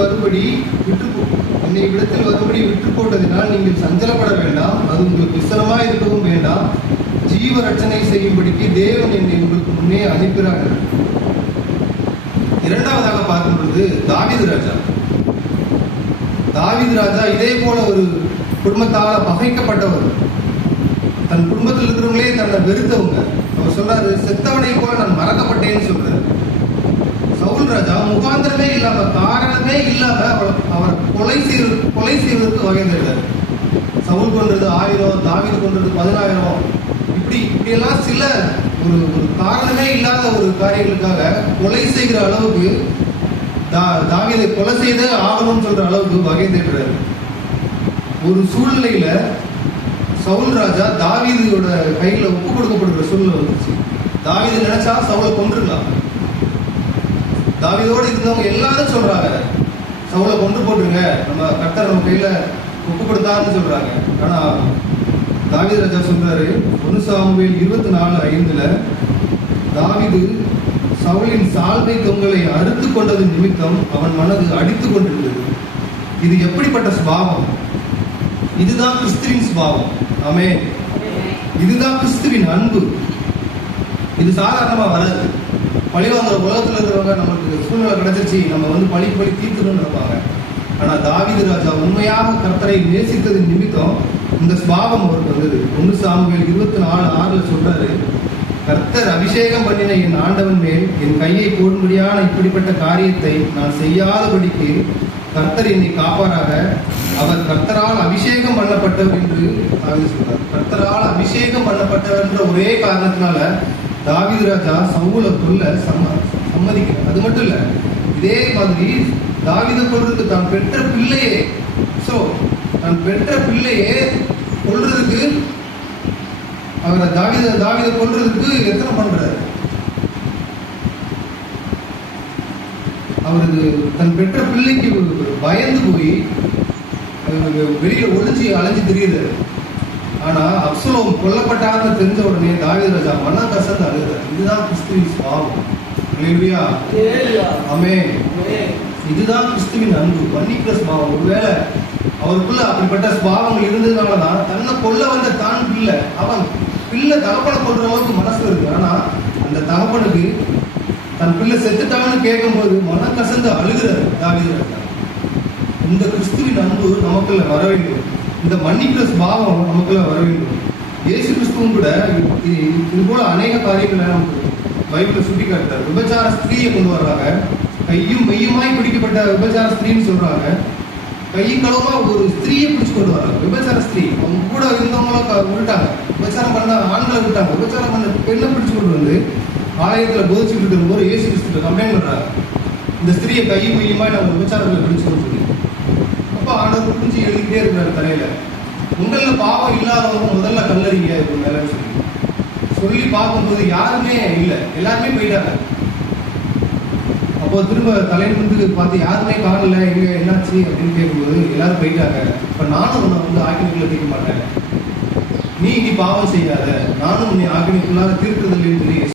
வரும்படி என்னை விடத்தில் வரும்படி விட்டு போட்டதினால் நீங்கள் சஞ்சலப்பட வேண்டாம், அது உங்களுக்கு விசனமா இருக்கவும் வேண்டாம். ஜீவ ரட்சனை செய்யும்படிக்கு தேவன் என்னை உங்களுக்கு முன்னே அனுப்பினார். இரண்டாவதாக பார்க்கும் பொழுது தாவீது ராஜா இதே போல ஒரு குடும்பத்தால் பகைக்கப்பட்டவர். தன் குடும்பத்தில் இருக்கிறவங்களே தன்னை வெறுத்தவங்க. அவர் சொல்றாரு, செத்தவனை போல நான் மறக்கப்பட்டேன்னு சொல்றாரு. சவுல் ராஜா முகாந்திரமே இல்லாம, காரணமே இல்லாம அவர் கொலை செய்வதற்கு வகை தேடுறாரு. சவுல் கொன்றது 1000, தாவீது கொன்றது 10000, இப்படியெல்லாம் சில ஒரு காரணமே இல்லாத ஒரு காரியங்களுக்காக கொலை செய்கிற அளவுக்கு தாவீதை கொலை செய்து ஆகணும்னு சொல்ற அளவுக்கு வகை தேடுறாரு. ஒரு சூழ்நிலையில சவுல் ராஜா தாவீதோட கையில ஒப்பு கொடுக்கப்படுற சூழ்நிலை வந்துச்சு. தாவீது நினைச்சா சவுலை கொன்றுக்கலாம். தாவீதோடு இருந்தவங்க எல்லாரும் சொல்றாங்க, சவுலை கொண்டு போட்டுருங்க, நம்ம கர்த்தர் நம்ம கையில ஒப்பு கொடுத்தாருன்னு சொல்றாங்க. ஆனா தாவீது ராஜா சொல்றாரு, 1 சாமுவேல் 24:5 தாவீது சவுலின் சால்வை தொங்கலை அறுத்து கொண்டது நிமித்தம் அவன் மனது அடித்து கொண்டிருந்தது. இது எப்படிப்பட்ட சுபாவம்? இதுதான் கிறிஸ்துவின் சுபாவம். ஆமென். இதுதான் கிறிஸ்துவின் அன்பு. இது சாதாரணமா வராது. பழிவாங்கிற உலகத்துல இருக்கிறவங்க நமக்கு சூழ்நிலை கிடைச்சிருச்சு, நம்ம பழி தீர்த்துன்னு இருப்பாங்க. ஆனா தாவீது ராஜா உண்மையாக கர்த்தரை நேசித்ததின் நிமித்தம் இந்த சுபாவம் அவருக்கு வந்தது. 1 சாமுவேல் 24:6 சொல்றாரு, கர்த்தர் அபிஷேகம் பண்ணின என் ஆண்டவன் மேல் என் கையை போடும்படியான இப்படிப்பட்ட காரியத்தை நான் செய்யாதபடிக்கு கர்த்தர் என்னை காப்பாராக. அவர் கர்த்தரால் அபிஷேகம் பண்ணப்பட்டவர் என்று தாவீது சொல்றார். கர்த்தரால் அபிஷேகம் பண்ணப்பட்டவர் என்ற ஒரே காரணத்தினால தாவீது ராஜா சவுலை கொல்ல சம்மதிக்கிறார். அது மட்டும் இல்ல, இதே மாதிரி தாவீதை கொல்றதுக்கு தான் பெற்ற பிள்ளையே கொல்றதுக்கு அவரை தாவீதை கொல்றதுக்கு எத்தனை பண்றாரு. அவருக்கு தன் பெற்ற பிள்ளைக்கு பயந்து போய் வெளியில ஒளிஞ்சு அலைஞ்சு தெரியுறாரு. ஆனா அப்சலோம் கொல்லப்பட்டார்னு தெரிஞ்ச உடனே தாவீது ராஜா மன கசந்து அழுகிறார். இதுதான் கிறிஸ்துவின் சுபாவம். அல்லேலூயா, ஆமென். இதுதான் கிறிஸ்துவின் அன்பு, மன்னிக்கிற சுபாவம். ஒருவேளை அவருக்குள்ள அப்படிப்பட்ட சுபாவங்கள் இருந்ததுனாலதான் தன்னை கொல்ல வந்த தான் அவன் பிள்ளை தகப்பனை கொல்ற அளவுக்கு மனசு இருக்கு. ஆனா அந்த தகப்பனுக்கு தன் பிள்ளை செத்துட்டான்னு கேட்கும் போது மன கசந்து அழுகிறார் தாவீது ராஜா. இந்த கிறிஸ்துவின் அன்பு நமக்குள்ள வர வேண்டும். இந்த மன்னிக்கிற சுபாவம் நமக்குள்ள வர வேண்டும். இயேசு கிறிஸ்துவும் கூட இது போல அநேக காரியங்களை நமக்கு பைபிள சுட்டி காட்டுறார். விபச்சார ஸ்திரீயை கொண்டு வர்றாங்க, கையும் மெய்யுமாய் பிடிக்கப்பட்ட விபச்சார ஸ்திரீன்னு சொல்றாங்க. கையும் களவுமா ஒரு ஸ்திரீயை பிடிச்சு கொண்டு வர்றாங்க. விபச்சார ஸ்திரீ அவங்க கூட இருந்தவங்களும் விட்டாங்க, விபச்சாரம் பண்ண ஆண்களை விட்டாங்க, விபச்சாரம் பண்ண பெண்ணை பிடிச்சு கொண்டு வந்து ஆலயத்துல போதிச்சுட்டு இருக்கும் போது இயேசு கிறிஸ்து கம்ப்ளைண்ட் பண்றாங்க, இந்த ஸ்திரீயை கையும் மெய்யுமாய் நம்ம விபச்சாரங்களை பிடிச்சுன்னு சொல்லி. அப்ப ஆண்டவர் புரிஞ்சு எழுதிக்கிட்டே இருக்கிறாரு தலையில, உங்கள பாவம் இல்லாதவங்க முதல்ல கல்லறிங்க மேல சொல்லி பார்க்கும்போது யாருமே இல்லை, எல்லாருமே போயிட்டாங்க. அப்போ திரும்ப தலையிலிருந்து பார்த்து யாருமே காணல, எங்க என்னாச்சு அப்படின்னு கேட்கும்போது எல்லாரும் போயிட்டாங்க. இப்ப நானும் உன்னை ஆக்கினிக்குள்ள தீர்க்க மாட்டேன், நீ பாவம் செய்யாத, நானும் உன்னை ஆக்கினிக்குள்ளாக தீர்க்குதல் சொல்லி